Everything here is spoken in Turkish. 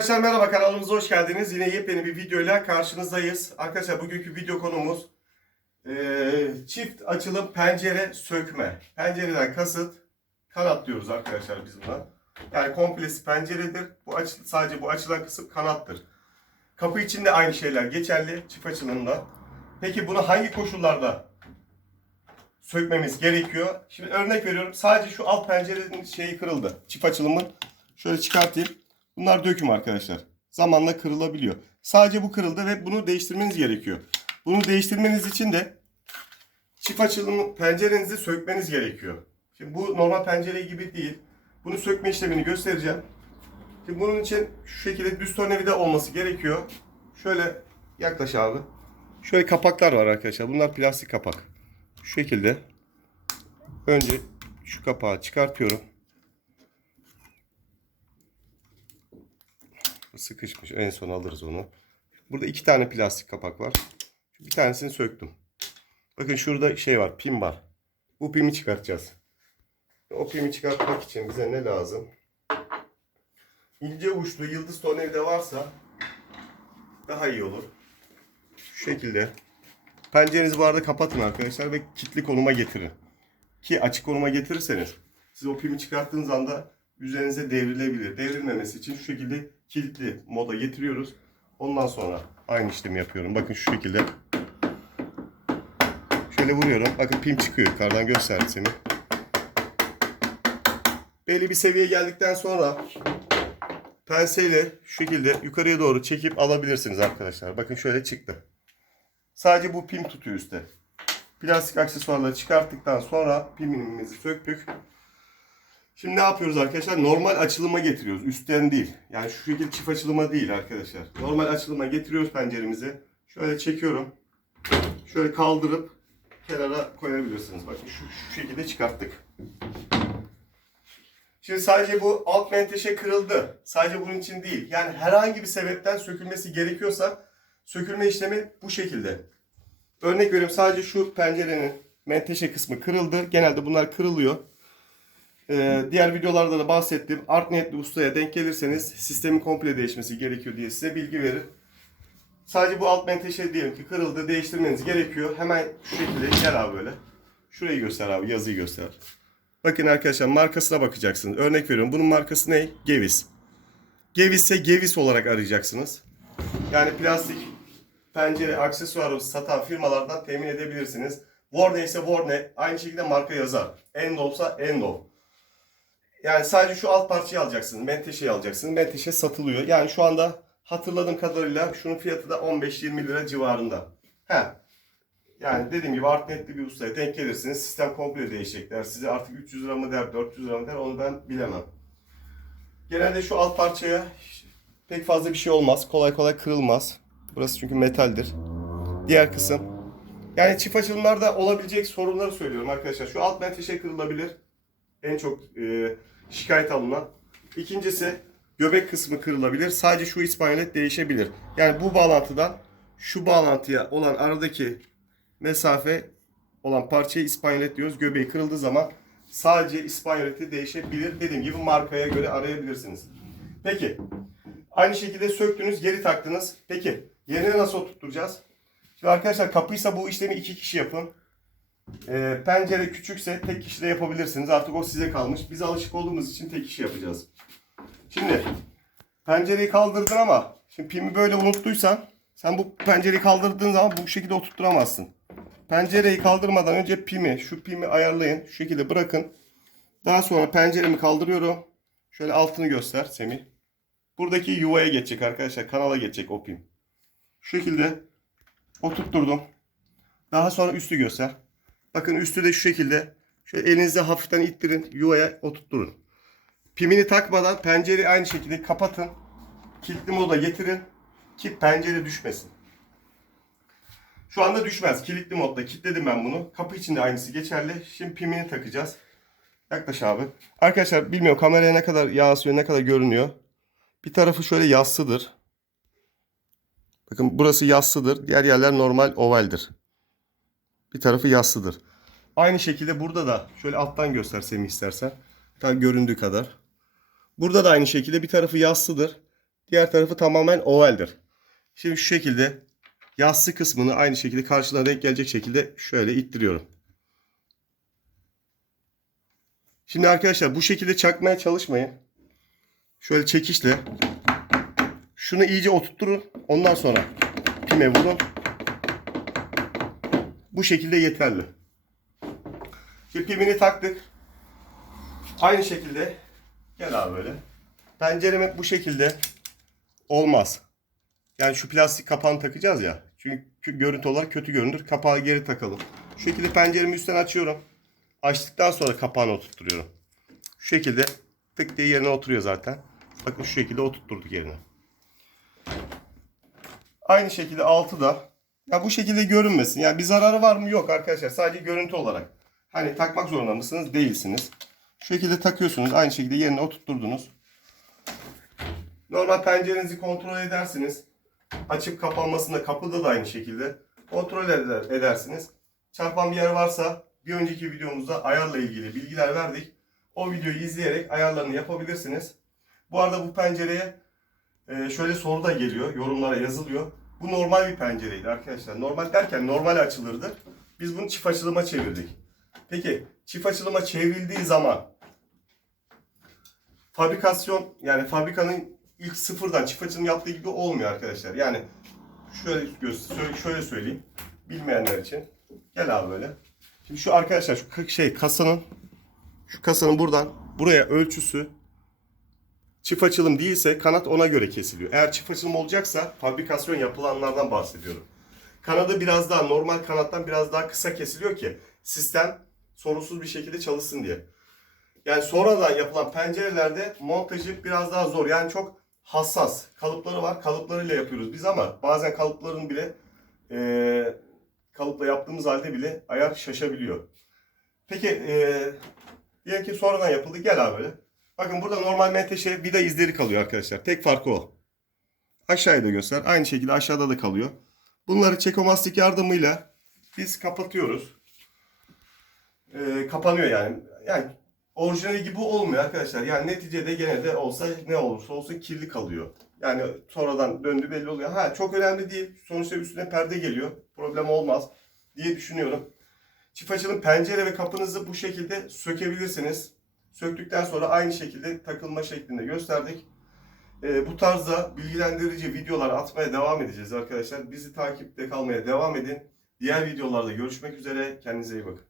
Arkadaşlar merhaba kanalımıza hoş geldiniz. Yine yepyeni bir videoyla karşınızdayız. Arkadaşlar bugünkü video konumuz eee, çift açılım pencere sökme. Pencereden kasıt kanat diyoruz arkadaşlar biz buna. Yani komplesi penceredir. Bu açı, sadece bu açılan kısım kanattır. Kapı için de aynı şeyler geçerli çift açılımda. Peki bunu hangi koşullarda sökmemiz gerekiyor? Şimdi örnek veriyorum. Sadece şu alt pencerenin şeyi kırıldı. Çift açılımın şöyle çıkartayım. Bunlar döküm arkadaşlar. Zamanla kırılabiliyor. Sadece bu kırıldı ve bunu değiştirmeniz gerekiyor. Bunu değiştirmeniz için de çift açılım pencerenizi sökmeniz gerekiyor. Şimdi bu normal pencere gibi değil. Bunu sökme işlemini göstereceğim. Şimdi bunun için şu şekilde düz tornavida olması gerekiyor. Şöyle yaklaş abi. Şöyle kapaklar var arkadaşlar. Bunlar plastik kapak. Şu şekilde. Önce şu kapağı çıkartıyorum. Sıkışmış. En son alırız onu. Burada iki tane plastik kapak var. Bir tanesini söktüm. Bakın şurada şey var. Pin var. Bu pimi çıkartacağız. O pimi çıkartmak için bize ne lazım? İnce uçlu yıldız tornavida varsa daha iyi olur. Şu şekilde. Pencerenizi bu arada kapatın arkadaşlar ve kilitli konuma getirin. Ki açık konuma getirirseniz siz o pimi çıkarttığınız anda üzerinize devrilebilir. Devrilmemesi için şu şekilde kilitli moda getiriyoruz. Ondan sonra aynı işlemi yapıyorum. Bakın şu şekilde. Şöyle vuruyorum. Bakın pim çıkıyor. Yukarıdan gösterdi seni. Belli bir seviyeye geldikten sonra penseyle şu şekilde yukarıya doğru çekip alabilirsiniz arkadaşlar. Bakın şöyle çıktı. Sadece bu pim tutuyor üstte. Plastik aksesuarları çıkarttıktan sonra pimimizi söktük. Şimdi ne yapıyoruz arkadaşlar? Normal açılıma getiriyoruz. Üstten değil. Yani şu şekilde çift açılıma değil arkadaşlar. Normal açılıma getiriyoruz penceremizi. Şöyle çekiyorum. Şöyle kaldırıp kenara koyabilirsiniz. Bakın şu, şu şekilde çıkarttık. Şimdi sadece bu alt menteşe kırıldı. Sadece bunun için değil. Yani herhangi bir sebepten sökülmesi gerekiyorsa sökülme işlemi bu şekilde. Örnek veriyorum sadece şu pencerenin menteşe kısmı kırıldı. Genelde bunlar kırılıyor. Ee, diğer videolarda da bahsettim. Art niyetli ustaya denk gelirseniz sistemin komple değişmesi gerekiyor diye size bilgi verir. Sadece bu alt menteşe diyelim ki kırıldı değiştirmeniz gerekiyor. Hemen şu şekilde gel abi böyle. Şurayı göster abi yazıyı göster. Bakın arkadaşlar markasına bakacaksınız. Örnek veriyorum bunun markası ne? Gevis. Gevis ise Gevis olarak arayacaksınız. Yani plastik pencere aksesuarı satan firmalardan temin edebilirsiniz. Warne ise Warne aynı şekilde marka yazar. Endol ise Endol. Yani sadece şu alt parçayı alacaksınız. Menteşeyi alacaksınız. Menteşe satılıyor. Yani şu anda hatırladığım kadarıyla şunun fiyatı da 15-20 lira civarında. He. Yani dediğim gibi art netli bir ustaya denk gelirsiniz. Sistem komple değişecekler. Size artık 300 lira mı der, 400 lira mı der onu ben bilemem. Genelde şu alt parçaya pek fazla bir şey olmaz. Kolay kolay kırılmaz. Burası çünkü metaldir. Diğer kısım. Yani çift açılımlarda olabilecek sorunları söylüyorum arkadaşlar. Şu alt menteşe kırılabilir. En çok e, şikayet alınan. İkincisi göbek kısmı kırılabilir. Sadece şu ispanyolet değişebilir. Yani bu bağlantıdan şu bağlantıya olan aradaki mesafe olan parçayı ispanyolet diyoruz. Göbeği kırıldığı zaman sadece ispanyoleti değişebilir. Dediğim gibi markaya göre arayabilirsiniz. Peki. Aynı şekilde söktünüz, geri taktınız. Peki yerine nasıl oturtacağız? Şimdi arkadaşlar kapıysa bu işlemi iki kişi yapın. Ee, pencere küçükse tek kişi de yapabilirsiniz. Artık o size kalmış. Biz alışık olduğumuz için tek kişi yapacağız. Şimdi pencereyi kaldırdın ama şimdi pimi böyle unuttuysan sen bu pencereyi kaldırdığın zaman bu şekilde oturtturamazsın. Pencereyi kaldırmadan önce pimi, şu pimi ayarlayın. Şu şekilde bırakın. Daha sonra penceremi kaldırıyorum. Şöyle altını göster Semih. Buradaki yuvaya geçecek arkadaşlar. Kanala geçecek o pim. Şu şekilde oturtturdum. Daha sonra üstü göster. Bakın üstü de şu şekilde. Şöyle elinizle hafiften ittirin. Yuvaya oturtturun. Pimini takmadan pencereyi aynı şekilde kapatın. Kilitli moda getirin. Ki pencere düşmesin. Şu anda düşmez. Kilitli modda kilitledim ben bunu. Kapı için de aynısı geçerli. Şimdi pimini takacağız. Yaklaş abi. Arkadaşlar bilmiyorum kameraya ne kadar yansıyor, ne kadar görünüyor. Bir tarafı şöyle yassıdır. Bakın burası yassıdır. Diğer yerler normal ovaldir. Bir tarafı yassıdır. Aynı şekilde burada da şöyle alttan göster Semih istersen. Tam göründüğü kadar. Burada da aynı şekilde bir tarafı yassıdır. Diğer tarafı tamamen ovaldir. Şimdi şu şekilde yassı kısmını aynı şekilde karşılarına denk gelecek şekilde şöyle ittiriyorum. Şimdi arkadaşlar bu şekilde çakmaya çalışmayın. Şöyle çekişle şunu iyice oturtturun. Ondan sonra pime vurun. Bu şekilde yeterli. Şimdi pimini taktık. Aynı şekilde gel abi böyle. Pencereme bu şekilde olmaz. Yani şu plastik kapağını takacağız ya. Çünkü görüntü olarak kötü görünür. Kapağı geri takalım. Şu şekilde penceremi üstten açıyorum. Açtıktan sonra kapağını oturtturuyorum. Şu şekilde tık diye yerine oturuyor zaten. Bakın şu şekilde oturtturduk yerine. Aynı şekilde altı da ya bu şekilde görünmesin. Yani bir zararı var mı? Yok arkadaşlar. Sadece görüntü olarak. Hani takmak zorunda mısınız? Değilsiniz. Şu şekilde takıyorsunuz. Aynı şekilde yerine oturtturdunuz. Normal pencerenizi kontrol edersiniz. Açıp kapanmasında kapıda da aynı şekilde kontrol eder, edersiniz. Çarpan bir yer varsa bir önceki videomuzda ayarla ilgili bilgiler verdik. O videoyu izleyerek ayarlarını yapabilirsiniz. Bu arada bu pencereye e, şöyle soru da geliyor. Yorumlara yazılıyor. Bu normal bir pencereydi arkadaşlar. Normal derken normal açılırdı. Biz bunu çift açılıma çevirdik. Peki çift açılıma çevrildiği zaman fabrikasyon yani fabrikanın ilk sıfırdan çift açılım yaptığı gibi olmuyor arkadaşlar. Yani şöyle gö- şöyle söyleyeyim bilmeyenler için. Gel abi böyle. Şimdi şu arkadaşlar şu şey kasanın şu kasanın buradan buraya ölçüsü çift açılım değilse kanat ona göre kesiliyor. Eğer çift açılım olacaksa fabrikasyon yapılanlardan bahsediyorum. Kanadı biraz daha normal kanattan biraz daha kısa kesiliyor ki sistem sorunsuz bir şekilde çalışsın diye. Yani sonradan yapılan pencerelerde montajı biraz daha zor. Yani çok hassas. Kalıpları var. Kalıplarıyla yapıyoruz biz ama bazen kalıpların bile eee, kalıpla yaptığımız halde bile ayar şaşabiliyor. Peki eee diyelim ki sonradan yapıldı. Gel abi böyle. Bakın burada normal menteşe vida izleri kalıyor arkadaşlar. Tek farkı o. Aşağıya da göster. Aynı şekilde aşağıda da kalıyor. Bunları çekomastik yardımıyla biz kapatıyoruz. Eee, kapanıyor yani. Yani orijinali gibi olmuyor arkadaşlar. Yani neticede gene de olsa ne olursa olsun kirli kalıyor. Yani sonradan döndü belli oluyor. Ha çok önemli değil. Sonuçta üstüne perde geliyor. Problem olmaz diye düşünüyorum. Çift açılım pencere ve kapınızı bu şekilde sökebilirsiniz. Söktükten sonra aynı şekilde takılma şeklinde gösterdik. Ee, bu tarzda bilgilendirici videolar atmaya devam edeceğiz arkadaşlar. Bizi takipte kalmaya devam edin. Diğer videolarda görüşmek üzere. Kendinize iyi bakın.